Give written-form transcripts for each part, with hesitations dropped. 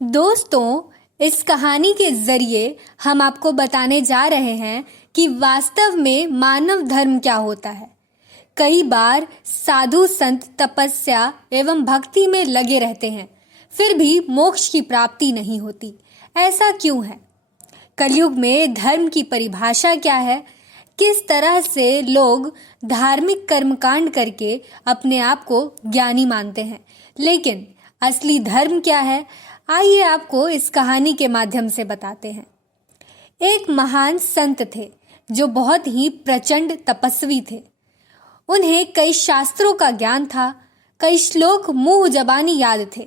दोस्तों, इस कहानी के जरिए हम आपको बताने जा रहे हैं कि वास्तव में मानव धर्म क्या होता है। कई बार साधु संत तपस्या एवं भक्ति में लगे रहते हैं, फिर भी मोक्ष की प्राप्ति नहीं होती। ऐसा क्यों है? कलयुग में धर्म की परिभाषा क्या है? किस तरह से लोग धार्मिक कर्मकांड करके अपने आप को ज्ञानी मानते हैं, लेकिन असली धर्म क्या है? आइए आपको इस कहानी के माध्यम से बताते हैं। एक महान संत थे जो बहुत ही प्रचंड तपस्वी थे। उन्हें कई शास्त्रों का ज्ञान था, कई श्लोक मुंह जबानी याद थे।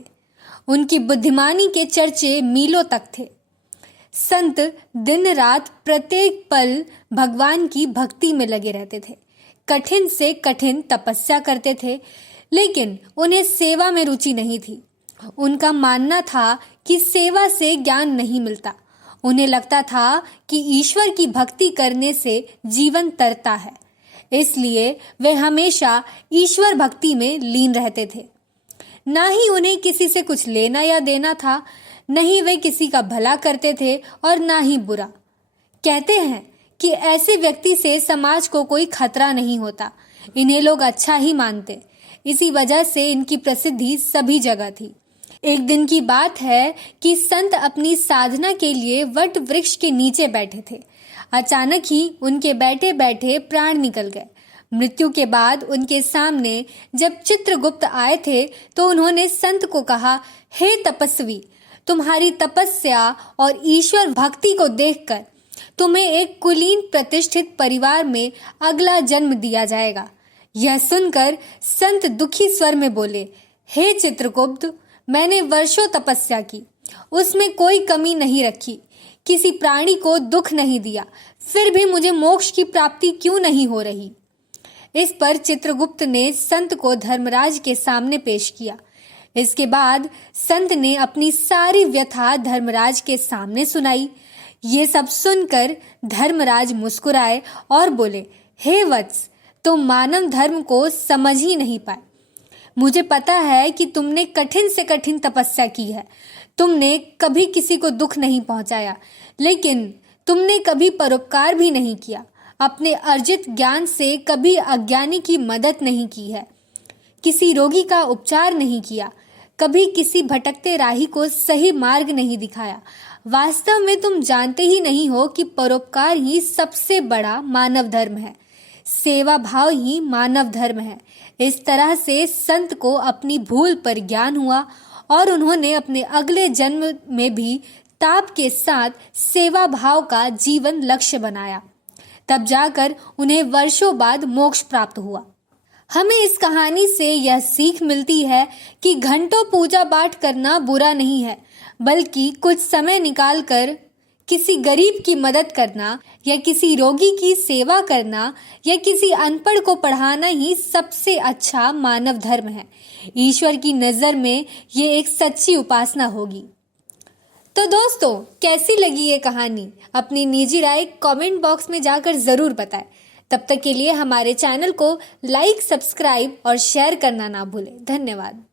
उनकी बुद्धिमानी के चर्चे मीलों तक थे। संत दिन रात प्रत्येक पल भगवान की भक्ति में लगे रहते थे, कठिन से कठिन तपस्या करते थे, लेकिन उन्हें सेवा में रुचि नहीं थी। उनका मानना था कि सेवा से ज्ञान नहीं मिलता। उन्हें लगता था कि ईश्वर की भक्ति करने से जीवन तरता है, इसलिए वे हमेशा ईश्वर भक्ति में लीन रहते थे। ना ही उन्हें किसी से कुछ लेना या देना था, नहीं वे किसी का भला करते थे और ना ही बुरा। कहते हैं कि ऐसे व्यक्ति से समाज को कोई खतरा नहीं होता। इन्हें लोग अच्छा ही मानते। इसी वजह से इनकी प्रसिद्धि सभी जगह थी। एक दिन की बात है कि संत अपनी साधना के लिए वट वृक्ष के नीचे बैठे थे। अचानक ही उनके बैठे बैठे प्राण निकल गए। मृत्यु के बाद उनके सामने जब चित्रगुप्त आए थे तो उन्होंने संत को कहा, हे तपस्वी, तुम्हारी तपस्या और ईश्वर भक्ति को देखकर तुम्हें एक कुलीन प्रतिष्ठित परिवार में अगला जन्म दिया जाएगा। यह सुनकर संत दुखी स्वर में बोले, हे चित्रगुप्त, मैंने वर्षों तपस्या की, उसमें कोई कमी नहीं रखी, किसी प्राणी को दुख नहीं दिया, फिर भी मुझे मोक्ष की प्राप्ति क्यों नहीं हो रही? इस पर चित्रगुप्त ने संत को धर्मराज के सामने पेश किया। इसके बाद संत ने अपनी सारी व्यथा धर्मराज के सामने सुनाई। ये सब सुनकर धर्मराज मुस्कुराए और बोले, हे वत्स, तुम मानव धर्म को समझ ही नहीं पाए। मुझे पता है कि तुमने कठिन से कठिन तपस्या की है। तुमने कभी किसी को दुख नहीं पहुंचाया, लेकिन तुमने कभी परोपकार भी नहीं किया। अपने अर्जित ज्ञान से कभी अज्ञानी की मदद नहीं की है, किसी रोगी का उपचार नहीं किया, कभी किसी भटकते राही को सही मार्ग नहीं दिखाया। वास्तव में तुम जानते ही नहीं हो कि परोपकार ही सबसे बड़ा मानव धर्म है। सेवा भाव ही मानव धर्म है। इस तरह से संत को अपनी भूल पर ज्ञान हुआ और उन्होंने अपने अगले जन्म में भी ताप के साथ सेवा भाव का जीवन लक्ष्य बनाया। तब जाकर उन्हें वर्षों बाद मोक्ष प्राप्त हुआ। हमें इस कहानी से यह सीख मिलती है कि घंटों पूजा पाठ करना बुरा नहीं है, बल्कि कुछ समय निकालकर किसी गरीब की मदद करना या किसी रोगी की सेवा करना या किसी अनपढ़ को पढ़ाना ही सबसे अच्छा मानव धर्म है। ईश्वर की नज़र में ये एक सच्ची उपासना होगी। तो दोस्तों, कैसी लगी ये कहानी? अपनी निजी राय कमेंट बॉक्स में जाकर ज़रूर बताएं। तब तक के लिए हमारे चैनल को लाइक, सब्सक्राइब और शेयर करना ना भूलें। धन्यवाद।